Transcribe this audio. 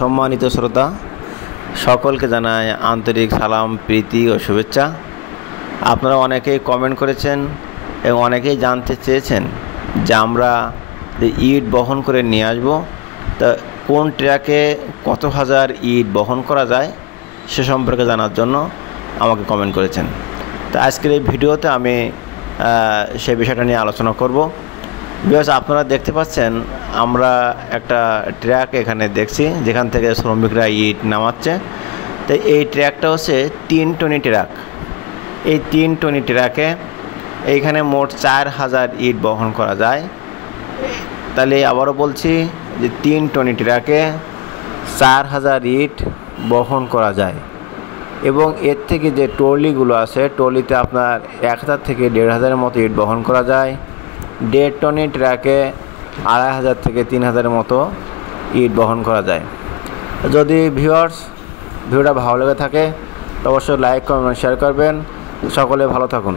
সম্মানিত শ্রোতা সকলকে জানাই আন্তরিক সালাম, প্রীতি ও শুভেচ্ছা। আপনারা অনেকেই কমেন্ট করেছেন এবং অনেকেই জানতে চেয়েছেন যে আমরা যে ইট বহন করে নিয়ে আসব, তা কোন ট্রাকে কত হাজার ইট বহন করা যায় সে সম্পর্কে জানার জন্য আমাকে কমেন্ট করেছেন। তো আজকের এই ভিডিওতে আমি সেই বিষয়টা নিয়ে আলোচনা করব। বিকজ আপনারা দেখতে পাচ্ছেন আমরা একটা ট্র্যাক এখানে দেখছি যেখান থেকে শ্রমিকরা ইট নামাচ্ছে। তো এই ট্র্যাকটা হচ্ছে 3 টনি ট্র্যাক। এই 3 টনি ট্র্যাকে এইখানে মোট 4000 ইট বহন করা যায়। তাহলে আবারও বলছি যে 3 টনি ট্র্যাকে 4000 ইট বহন করা যায় এবং এর থেকে যে ট্রলিগুলো আছে, ট্রলিতে আপনার 1000 থেকে 1500 মতো ইট বহন করা যায়। 1.5 টনি ট্র্যাকে 2500 থেকে 3000 মতো ইট বহন করা যায়। যদি ভিউয়ার্স ভিডিওটা ভালো লেগে থাকে তো অবশ্যই লাইক, কমেন্ট, শেয়ার করবেন। সকলে ভালো থাকুন।